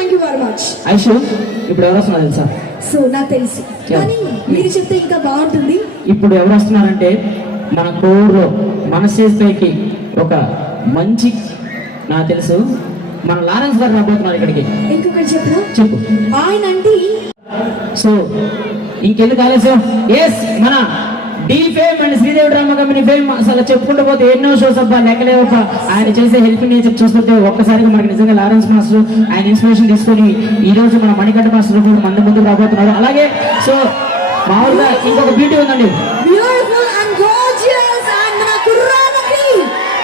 Thank you very much. Aishu ఇప్పుడు ఎవరు వస్తున్నారు తెలుసా? సో నాకు తెలుసు, కానీ మీరు చెప్తే ఇంకా బాగుంటుంది. ఇప్పుడు ఎవరు వస్తున్నారంటే మన కోర్లో మన స్టేజ్ పైకి ఒక మంచి, నాకు తెలుసు మన లారెన్స్ గారు రాబోతున్నారు ఇక్కడికి. ఇంకొకటి చెప్పు. ఆయన అంటే సో ఇంకెందుకు ఆలస్యం, ఎస్ మన Dhee fame and Sridevi drama company fame. అసలు చెప్పుకుంటూ పోతే ఎన్నో షోస్ అబ్బా లెక్కలేవప్ప. ఆయన చేసే హెల్ప్ నేచర్ చూస్తుంటే ఒక్కసారిగా మనకి నిజంగా లారెన్స్ మాస్టర్ ఆయన ఇన్స్పిరేషన్ తీసుకొని ఈ రోజు మన మణికంఠ మాస్టర్ కూడా మన ముందుకు రాబోతున్నారు. అలాగే సో మామూలుగా ఇంకొక బ్యూటీ ఉందండి, బ్యూటిఫుల్ అండ్ గార్జియస్ అండ్ మన కుర్రానికి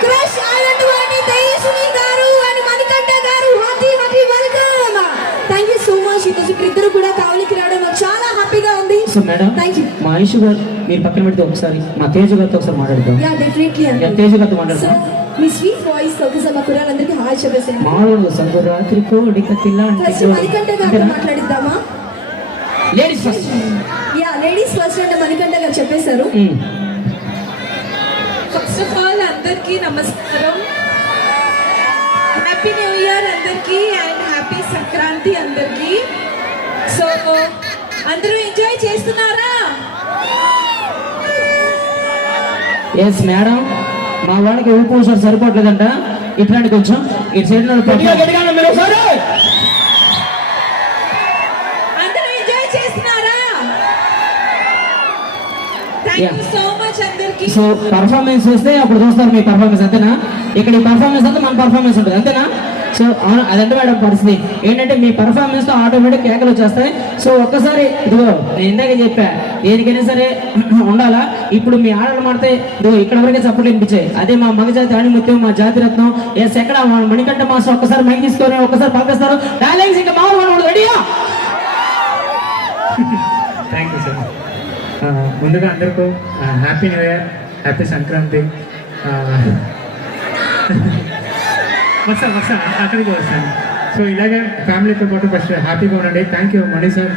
క్రష్ అయినటువంటి తేజస్వి గారు అండ్ మణికంఠ గారు, hearty welcome. Thank you so much. ఈరోజు ఇద్దరు కూడా కావలికి రావడం నాకు చాలా హ్యాపీగా ఉంది. So madam, thank you. మా ఐషు గారు మీరు పక్కన పెడితే ఒకసారి మా తేజు గారితో ఒకసారి మాట్లాడతాం. యా డెఫినెట్లీ అండి. తేజు గారితో మాట్లాడతాం. మీ స్వీట్ వాయిస్ ఒకసారి మా కుర్రాళ్ళందరికీ హాయ్ చెప్పేసేయండి. మామూలుగా సంకురాత్రి కోడి కత్తిలా ఫస్ట్ మణికంఠ గారితో మాట్లాడిద్దామా? Ladies first. Ya ladies first అంటే మణికంఠ గారు చెప్పేశారు. ఫస్ట్ ఆఫ్ ఆల్ అందరికీ నమస్కారం, హ్యాపీ న్యూ ఇయర్ అందరికీ అండ్ హ్యాపీ సంక్రాంతి అందరికీ. సో అందరూ ఎంజాయ్ చేస్తున్నారా? ఎస్ మేడం, మా వాడికి ఊపు సరిపోవట్లేదంట. ఇట్లాంటి కొంచెం ఇటు సైడ్ అందరూ ఎంజాయ్ చేస్తున్నారా? థ్యాంక్ యూ సో మచ్ అందరికీ. సో పర్ఫార్మెన్స్ వస్తే అప్పుడు చూస్తారు మీ పర్ఫార్మెన్స్, అంతేనా? ఇక్కడ ఈ పర్ఫార్మెన్స్ అంతా మన పర్ఫార్మెన్స్ ఉంటుంది, అంతేనా? సో అవును, అదంటే మేడం పరిస్థితి ఏంటంటే మీ పర్ఫార్మెన్స్ తో ఆటోమేటిక్ కేకలు వచ్చేస్తాయి. సో ఒక్కసారి ఇదిగో నేను ఇందాక చెప్పా, దేనికైనా సరే ఉండాలా. ఇప్పుడు మీ ఆటలు మాడితే ఇదిగో ఇక్కడ వరకే చప్పట్లు వినిపించాయి. అదే మా మగజాతి ఆణిముత్యం, మా జాతి రత్నం ఎస్ ఎక్కడ మణికంఠ మాస్టర్ ఒక్కసారి మైక్ తీసుకొని ఒక్కసారి పంపిస్తారు. డైలాగ్స్ ఇంకా మామూలు రెడీయా? Thank you sir. ముందుగా అందరికీ happy new year, happy Sankranti. వస్తాను అక్కడికి వస్తాను. సో ఇలాగే ఫ్యామిలీతో పాటు ఫస్ట్ హ్యాపీగా ఉండండి. Thank you Mani sir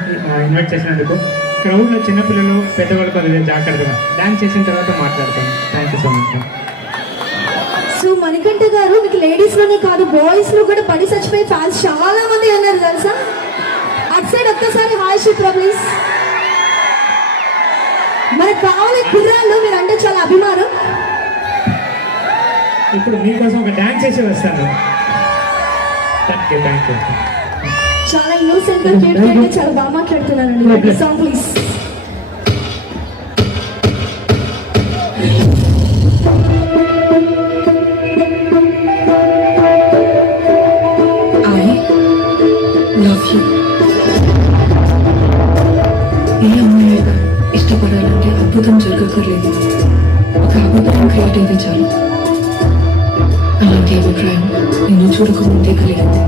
invite చేసినందుకు. క్రౌడ్లో చిన్నపిల్లలు పెద్దవాళ్ళు కొద్దిగా జాగ్రత్తగా డాన్స్ చేసిన తర్వాత మాట్లాడతాను. Thank you so much. So Manikanta గారు మీకు లేడీస్ లోనే కాదు బాయ్స్ లో కూడా పడి చచ్చిపోయే ఫ్యాన్స్ చాలా మంది ఉన్నారు తెలుసా? అటు సైడ్ ఒక్కసారి హాయ్ షిప్రా ప్లీజ్. మనకు కావాలి కుర్రాళ్ళు, మీరు అంటే చాలా అభిమానం. ఇప్పుడు మీకోసం ఒక డాన్స్ చేసి వస్తాను. Thank you. చాలా ఇన్నోసెంట్ గా క్యూట్ చాలా బాగా మాట్లాడుతున్నానండి. Song please. ఏ అమ్మాయిగా ఇష్టపడాలంటే అద్భుతం జరగకర్లేదు, ఒక అభిప్రాయం క్రియేట్ అయితే చాలు. అలాంటి అభిప్రాయం నేను చూడకముందే కలిగింది.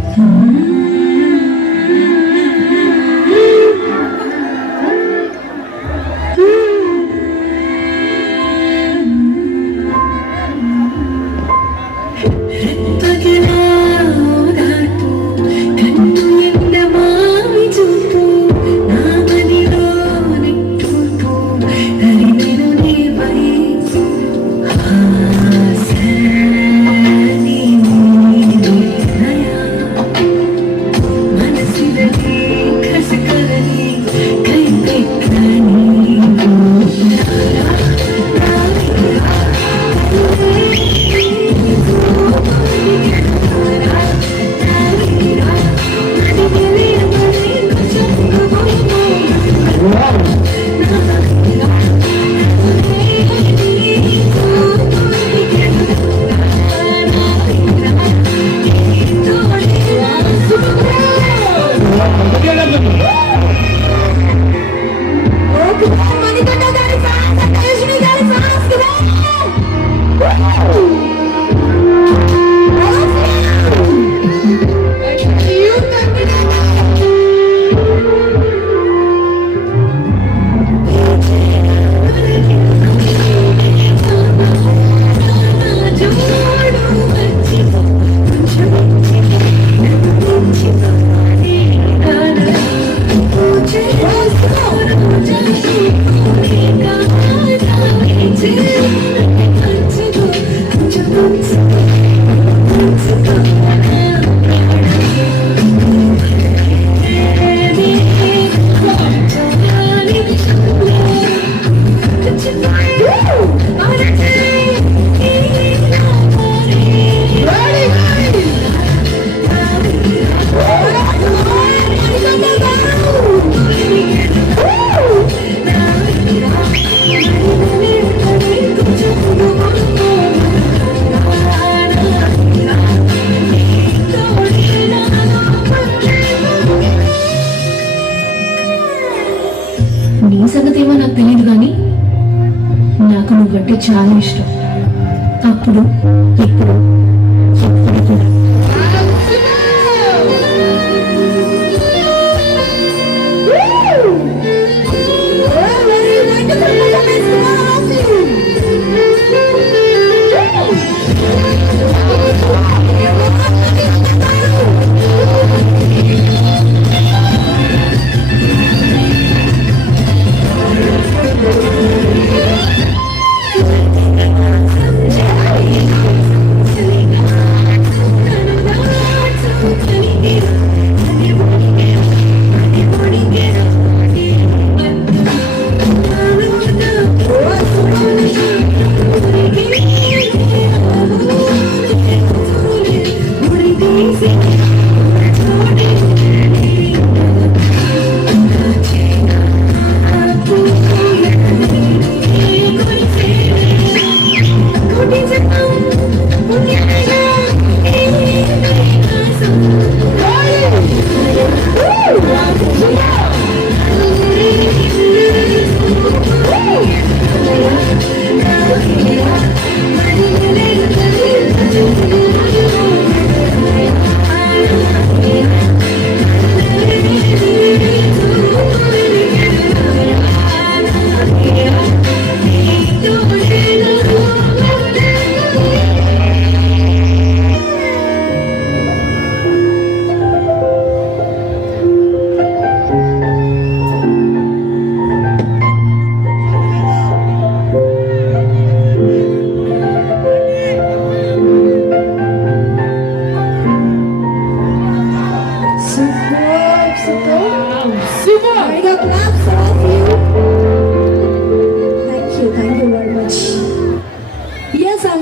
నాకు తెలియదు కానీ నాకు నువ్వంటే చాలా ఇష్టం. అప్పుడు ఇప్పుడు ఎప్పుడు కూడా.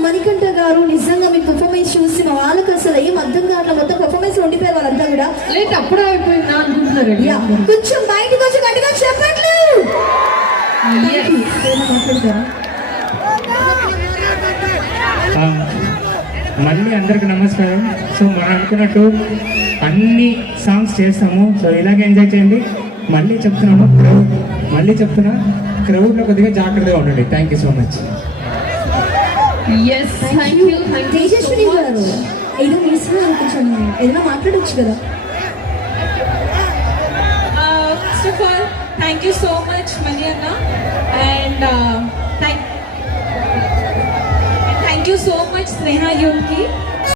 మణికంఠ గారు నిజంగా మీ పర్ఫార్మెన్స్ చూసిన వాళ్ళకి అసలు ఏం అర్థం కావట్లేదు. మొత్తం పర్ఫార్మెన్స్ ఉండిపోయారు వాళ్ళంతా కూడా. లేట్ అప్పుడే అయిపోయిందా అనుకుంటున్నారు. Yeah. కొంచెం బయటకు వచ్చి గట్టిగా చెప్పట్లు. మాట్లాడతారా? మళ్ళీ అందరికి నమస్కారం. సో మనం అనుకున్నట్టు అన్ని సాంగ్స్ చేస్తాము. సో ఇలాగే ఎంజాయ్ చేయండి. మళ్ళీ చెప్తున్నాము క్రౌడ్లో కొద్దిగా జాగ్రత్తగా ఉండండి. Thank you so much. Yes, thank you. Tejaswini గారు ఏదో మిస్టర్ కొంచెం ఏదైనా మాట్లాడొచ్చు కదా. First of all, thank you so much, Manianna, and thank you so much, Sneha Yunki.